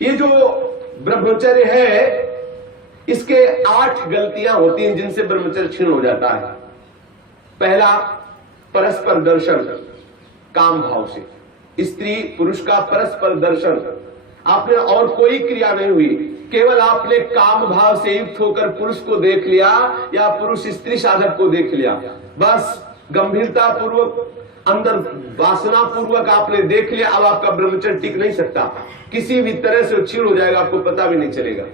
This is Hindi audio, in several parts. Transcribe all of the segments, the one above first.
ये जो ब्रह्मचर्य है, इसके 8 गलतियां होती हैं जिनसे ब्रह्मचर्य क्षीण हो जाता है। पहला, परस्पर दर्शन काम भाव से। स्त्री पुरुष का परस्पर दर्शन, आपने और कोई क्रिया नहीं हुई, केवल आपने काम भाव से युक्त होकर पुरुष को देख लिया या पुरुष स्त्री साधक को देख लिया, बस गंभीरता पूर्वक अंदर वासना पूर्वक आपने देख लिया। अब आपका ब्रह्मचर्य टिक नहीं सकता, किसी भी तरह से क्षीण हो जाएगा, आपको पता भी नहीं चलेगा।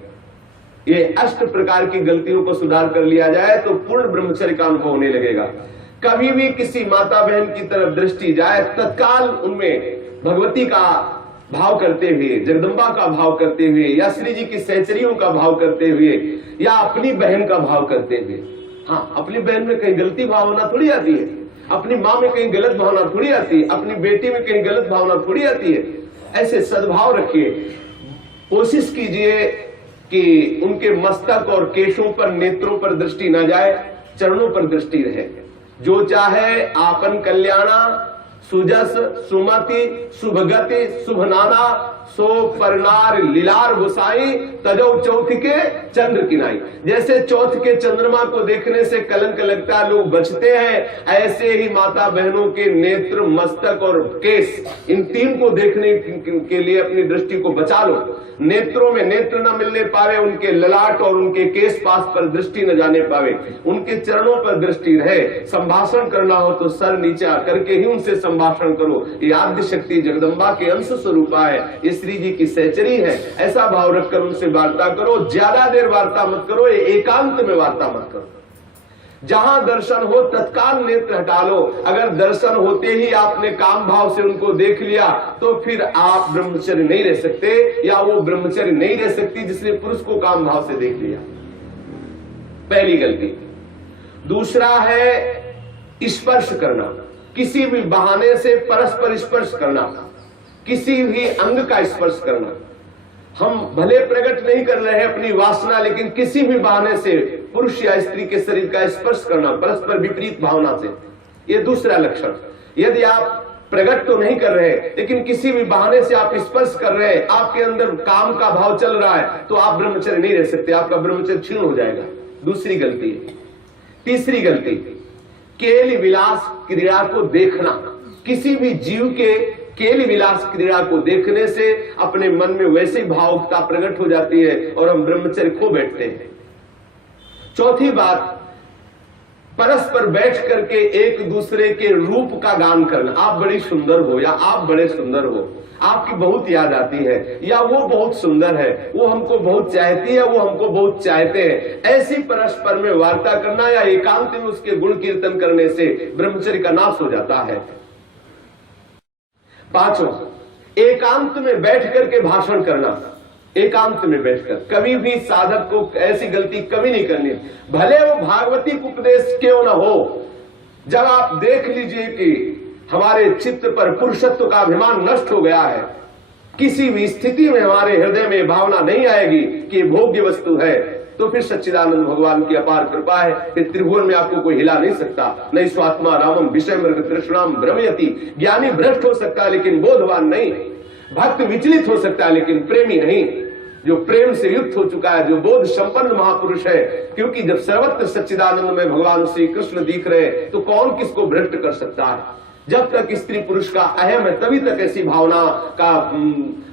ये 8 प्रकार की गलतियों को सुधार कर लिया जाए तो पूर्ण ब्रह्मचर्य का अनुभव होने लगेगा। कभी भी किसी माता बहन की तरफ दृष्टि जाए, तत्काल उनमें भगवती का भाव करते हुए, जगदम्बा का भाव करते हुए, या श्री जी की सहचरियों का भाव करते हुए, या अपनी बहन का भाव करते हुए। हाँ, अपनी बहन में कहीं गलती भावना थोड़ी आती है, अपनी माँ में कहीं गलत भावना थोड़ी आती है, अपनी बेटी में कहीं गलत भावना थोड़ी आती है। ऐसे सद्भाव रखिए, कोशिश कीजिए कि उनके मस्तक और केशों पर, नेत्रों पर दृष्टि न जाए, चरणों पर दृष्टि रहे। जो चाहे आपन कल्याणा, सुजस सुमति शुभगति शुभनाना, सो परनार लीलार गुसाई, तजो चौथ के चंद्र किनाई। जैसे चौथ के चंद्रमा को देखने से कलंक लगता, लोग बचते हैं, ऐसे ही माता बहनों के नेत्र, मस्तक और केस, इन 3 को देखने के लिए अपनी दृष्टि को बचा लो। नेत्रों में नेत्र न मिलने पावे, उनके ललाट और उनके केस पास पर दृष्टि न जाने पावे, उनके चरणों पर दृष्टि रहे। संभाषण करना हो तो सर नीचा करके ही उनसे संभाषण करो। ये आद्य शक्ति जगदम्बा के अंश स्वरूपा है, ये श्री जी की सहचरी है। ऐसा भाव रखकर उनसे वार्ता करो। ज्यादा देर वार्ता मत करो, ये एकांत में वार्ता मत करो। जहां दर्शन हो तत्काल नेत्र हटा लो। अगर दर्शन होते ही आपने काम भाव से उनको देख लिया तो फिर आप ब्रह्मचर्य नहीं रह सकते, या वो ब्रह्मचर्य नहीं रह सकती जिसने पुरुष को काम भाव से देख लिया। पहली गलती। दूसरा है स्पर्श करना, किसी भी बहाने से परस्पर स्पर्श करना, किसी भी अंग का स्पर्श करना। हम भले प्रकट नहीं कर रहे हैं अपनी वासना, लेकिन किसी भी बहाने से पुरुष या स्त्री के शरीर का स्पर्श करना परस्पर विपरीत भावना से, यह दूसरा लक्षण। यदि आप प्रकट तो नहीं कर रहे लेकिन किसी भी बहाने से आप स्पर्श कर रहे हैं, आपके अंदर काम का भाव चल रहा है, तो आप ब्रह्मचर्य नहीं रह सकते, आपका ब्रह्मचर्य क्षीण हो जाएगा। दूसरी गलती। तीसरी गलती, केली विलास क्रीड़ा को देखना। किसी भी जीव के केली विलास क्रीड़ा को देखने से अपने मन में वैसी भावुकता प्रकट हो जाती है और हम ब्रह्मचर्य खो बैठते हैं। चौथी बात, परस्पर बैठ करके एक दूसरे के रूप का गान करना। आप बड़ी सुंदर हो, या आप बड़े सुंदर हो, आपकी बहुत याद आती है, या वो बहुत सुंदर है, वो हमको बहुत चाहती है, वो हमको बहुत चाहते हैं। ऐसी परस्पर में वार्ता करना या एकांत में उसके गुण कीर्तन करने से ब्रह्मचर्य का नाश हो जाता है। पांचों, एकांत में बैठ करके भाषण करना। एकांत में बैठकर कभी भी साधक को ऐसी गलती कभी नहीं करनी, भले वो भागवती उपदेश क्यों ना हो। जब आप देख लीजिए कि हमारे चित्त पर पुरुषत्व का अभिमान नष्ट हो गया है, किसी भी स्थिति में हमारे हृदय में भावना नहीं आएगी कि भोग्य वस्तु है, तो फिर सच्चिदानंद भगवान की अपार कृपा है कि त्रिभुवन में आपको कोई हिला नहीं सकता। नहीं स्वात्मा रामम विषय मृग तृष्णाम भ्रमयति। ज्ञानी भ्रष्ट हो सकता है लेकिन बोधवान नहीं, भक्त विचलित हो सकता है लेकिन प्रेमी नहीं। जो प्रेम से युक्त हो चुका है, जो बोध संपन्न महापुरुष है, क्योंकि जब सर्वत्र सच्चिदानंद में भगवान श्री कृष्ण दिख रहे तो कौन किसको भ्रष्ट कर सकता है। जब तक स्त्री पुरुष का अहम है तभी तक ऐसी भावना का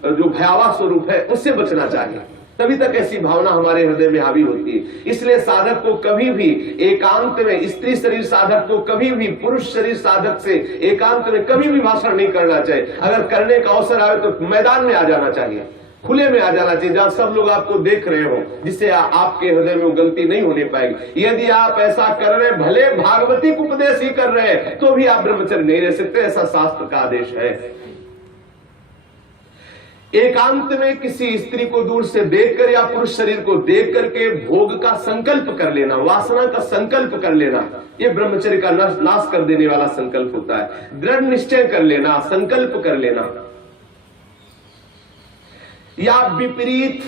जो भयावह स्वरूप है उससे बचना चाहिए, तभी तक ऐसी भावना हमारे हृदय में हावी होती है। इसलिए साधक को कभी भी एकांत में, स्त्री शरीर साधक को कभी भी पुरुष शरीर साधक से एकांत में कभी भी भाषण नहीं करना चाहिए। अगर करने का अवसर आए तो मैदान में आ जाना चाहिए, खुले में आ जाना चाहिए, जहां सब लोग आपको देख रहे हो, जिससे आपके हृदय में वो गलती नहीं होने पाएगी। यदि आप ऐसा कर रहे, भले भागवती उपदेश ही कर रहे हैं, तो भी आप ब्रह्मचर्य नहीं रह सकते, ऐसा शास्त्र का आदेश है। एकांत में किसी स्त्री को दूर से देखकर या पुरुष शरीर को देख करके भोग का संकल्प कर लेना, वासना का संकल्प कर लेना, ये ब्रह्मचर्य का नाश कर देने वाला संकल्प होता है। दृढ़ निश्चय कर लेना, संकल्प कर लेना। या विपरीत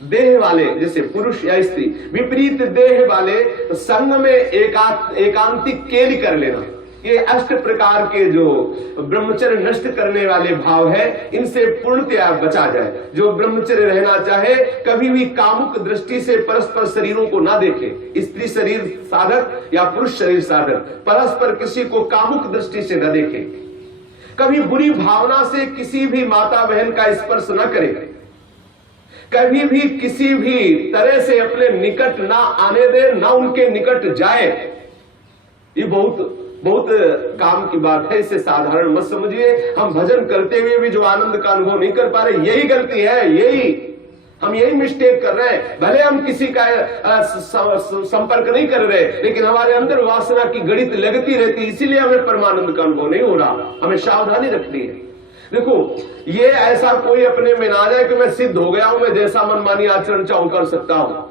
देह वाले, जैसे पुरुष या स्त्री, विपरीत देह वाले संग में एकांतिक केली कर लेना। ये अष्ट प्रकार के जो ब्रह्मचर्य नष्ट करने वाले भाव है, इनसे पूर्णतया बचा जाए। जो ब्रह्मचर्य रहना चाहे कभी भी कामुक दृष्टि से परस्पर शरीरों को ना देखे, स्त्री शरीर साधक या पुरुष शरीर साधक परस्पर किसी को कामुक दृष्टि से न देखे, कभी बुरी भावना से किसी भी माता बहन का स्पर्श न करे, कभी भी किसी भी तरह से अपने निकट ना आने दे, ना उनके निकट जाए। ये बहुत बहुत काम की बात है, इसे साधारण मत समझिए। हम भजन करते हुए भी जो आनंद का अनुभव नहीं कर पा रहे, यही गलती है, हम यही मिस्टेक कर रहे हैं। भले हम किसी का संपर्क नहीं कर रहे, लेकिन हमारे अंदर वासना की गणित लगती रहती, इसीलिए हमें परमानंद का अनुभव नहीं हो रहा। हमें सावधानी रखनी है। देखो, ये ऐसा कोई अपने में ना जाए कि मैं सिद्ध हो गया हूं, मैं जैसा मनमानी आचरण चाहूं कर सकता हूं।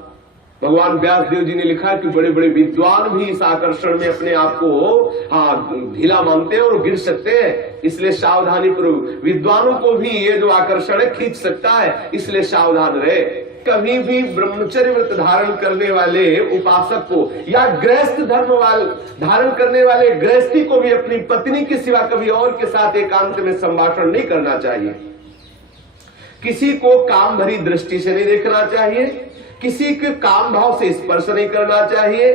भगवान व्यास देव जी ने लिखा है कि बड़े बड़े विद्वान भी इस आकर्षण में अपने आप को ढीला मानते हैं और गिर सकते हैं। इसलिए सावधानी पूर्वक, विद्वानों को भी ये जो आकर्षण है खींच सकता है, इसलिए सावधान रहे। कभी भी ब्रह्मचर्य व्रत धारण करने वाले उपासक को या गृहस्थ धर्म धारण करने वाले गृहस्थी को भी अपनी पत्नी के सिवा कभी और के साथ एकांत में संभाषण नहीं करना चाहिए। किसी को काम भरी दृष्टि से नहीं देखना चाहिए, किसी के काम भाव से स्पर्श नहीं करना चाहिए,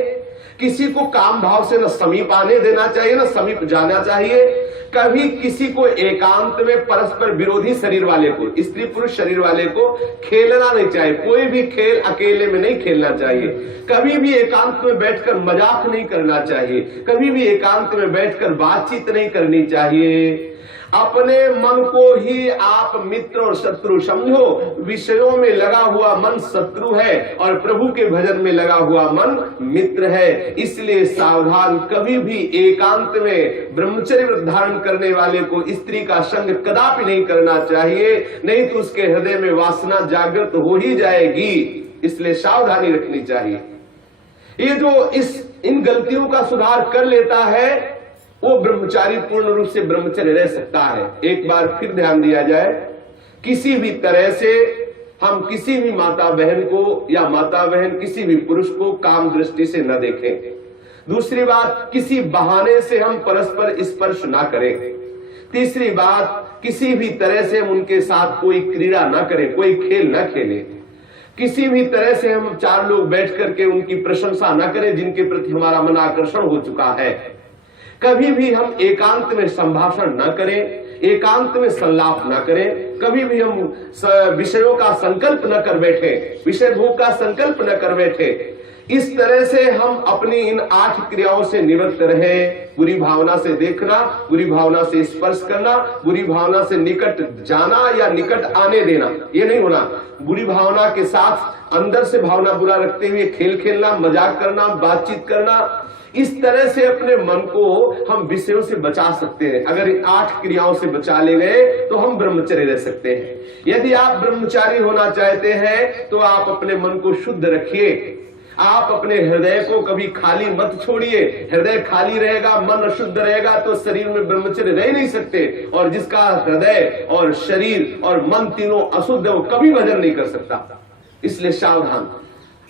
किसी को काम भाव से न समीप आने देना चाहिए न समीप जाना चाहिए। कभी किसी को एकांत में परस्पर विरोधी शरीर वाले को, स्त्री पुरुष शरीर वाले को खेलना नहीं चाहिए। कोई भी खेल अकेले में नहीं खेलना चाहिए। कभी भी एकांत में बैठकर मजाक नहीं करना चाहिए, कभी भी एकांत में बैठकर बातचीत नहीं करनी चाहिए। अपने मन को ही आप मित्र और शत्रु समझो। विषयों में लगा हुआ मन शत्रु है और प्रभु के भजन में लगा हुआ मन मित्र है। इसलिए सावधान, कभी भी एकांत में ब्रह्मचर्य व्रत धारण करने वाले को स्त्री का संग कदापि नहीं करना चाहिए, नहीं तो उसके हृदय में वासना जागृत हो ही जाएगी। इसलिए सावधानी रखनी चाहिए। ये जो इन गलतियों का सुधार कर लेता है, वो ब्रह्मचारी पूर्ण रूप से ब्रह्मचर्य रह सकता है। एक बार फिर ध्यान दिया जाए, किसी भी तरह से हम किसी भी माता बहन को या माता बहन किसी भी पुरुष को काम दृष्टि से न देखें। दूसरी बात, किसी बहाने से हम परस्पर स्पर्श ना करें। तीसरी बात, किसी भी तरह से हम उनके साथ कोई क्रीड़ा ना करें, कोई खेल ना खेलें। किसी भी तरह से हम चार लोग बैठ करके उनकी प्रशंसा ना करें जिनके प्रति हमारा मन आकर्षण हो चुका है। कभी भी हम एकांत में संभाषण न करें, एकांत में संलाप न करें। कभी भी हम विषयों का संकल्प न कर बैठे, विषय भोग का संकल्प न कर बैठे। इस तरह से हम अपनी इन 8 क्रियाओं से निवृत्त रहे। बुरी भावना से देखना, बुरी भावना से स्पर्श करना, बुरी भावना से निकट जाना या निकट आने देना, ये नहीं होना। बुरी भावना के साथ अंदर से भावना बुरा रखते हुए खेल खेलना, मजाक करना, बातचीत करना, इस तरह से अपने मन को हम विषयों से बचा सकते हैं। अगर इन 8 क्रियाओं से बचा ले गए तो हम ब्रह्मचर्य रह सकते हैं। यदि आप ब्रह्मचारी होना चाहते हैं तो आप अपने मन को शुद्ध रखिए। आप अपने हृदय को कभी खाली मत छोड़िए। हृदय खाली रहेगा, मन अशुद्ध रहेगा तो शरीर में ब्रह्मचर्य रह नहीं सकते। और जिसका हृदय और शरीर और मन तीनों अशुद्ध है, वो कभी भजन नहीं कर सकता। इसलिए सावधान।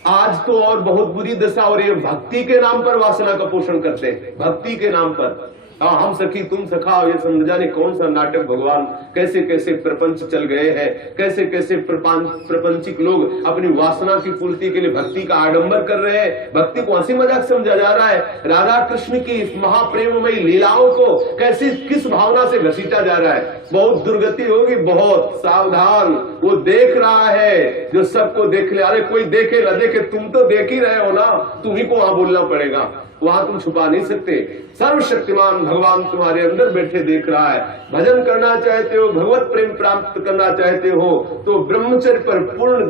आज तो और बहुत बुरी दशा हो रही है, भक्ति के नाम पर वासना का पोषण करते हैं। भक्ति के नाम पर हम सखी तुम सखा, ये समझ जाने कौन सा नाटक। भगवान कैसे कैसे प्रपंच चल गए हैं, कैसे कैसे प्रपंचिक लोग अपनी वासना की पूर्ति के लिए भक्ति का आडंबर कर रहे हैं। भक्ति को हंसी मजाक समझा जा रहा है। राधा कृष्ण की इस महाप्रेममयी लीलाओं को कैसे किस भावना से घसीटा जा रहा है। बहुत दुर्गति होगी, बहुत सावधान। वो देख रहा है जो सबको देख ले। अरे कोई देखे न देखे, तुम तो देख ही रहे हो ना, तुम्ही को वहां बोलना पड़ेगा, वहां तुम छुपा नहीं सकते। सर्वशक्तिमान भगवान तुम्हारे अंदर बैठे देख रहा है। भजन करना चाहते हो, भगवत प्रेम प्राप्त करना चाहते हो तो ब्रह्मचर्य पर पूर्ण